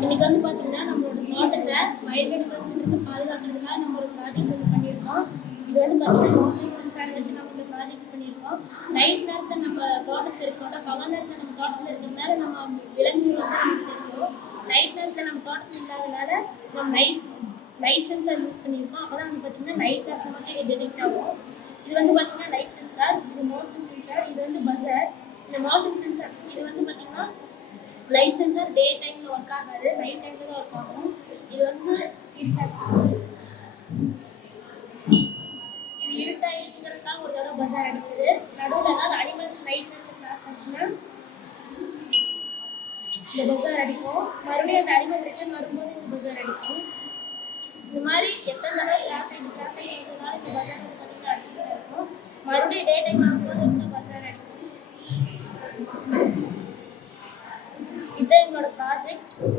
இன்னைக்கு வந்து பார்த்தீங்கன்னா நம்மளோட தோட்டத்தை பயோடைவர்சிட்டியிலிருந்து பாதுகாக்கிறதுக்காக நம்ம ஒரு ப்ராஜெக்ட் ஒன்று பண்ணியிருக்கோம். இது வந்து பார்த்தீங்கன்னா மோஷன் சென்சார் வச்சு நம்ம இந்த ப்ராஜெக்ட் பண்ணியிருக்கோம். நைட் நேரத்தில் நம்ம தோட்டத்தில் இருக்கோம்னா பகல் நேரத்தில் நம்ம தோட்டத்தில் இருக்கிறதுனால நம்ம விலங்குகள் வந்து நமக்கு தெரியும். நைட் நேரத்தில் நம்ம தோட்டத்தில் இல்லாதனால நம்ம லைட் சென்சார் யூஸ் பண்ணியிருக்கோம். அப்போ தான் வந்து பார்த்தீங்கன்னா நைட் நேரத்தில் மட்டும் இது டிடெக்ட் ஆகும். இது வந்து பார்த்தீங்கன்னா லைட் சென்சார், இது மோஷன் சென்சார், இது வந்து பஸர். இந்த மோஷன் சென்சார் இது வந்து பார்த்தீங்கன்னா லைட் சென்சார் டே டைமில் ஒர்க் ஆகாது, நைட் டைமில் தான் ஒர்க் ஆகும். இது வந்து இருட்டாயிடுச்சுங்கிறதுக்காக ஒரு தடவை பஸார் அடிக்குது. நடுவில் ஏதாவது அனிமல்ஸ் நைட் நேரத்தில் கிராஸ் ஆச்சுன்னா இந்த பஸார் அடிக்கும். மறுபடியும் அந்த அனிமல் ரிட்டர்ன் வரும்போது இந்த பஸார் அடிக்கும். இந்த மாதிரி எத்தனை தடவை கிராஸ் ஆகி வந்ததுனால இந்த பஸார் வந்து பார்த்தீங்கன்னா அடிச்சுட்டு தான் இருக்கும். மறுபடியும் டே டைம் ஆகும்போது இந்த பஸார் அடிக்கும். இதுதான் எங்களோட ப்ராஜெக்ட்.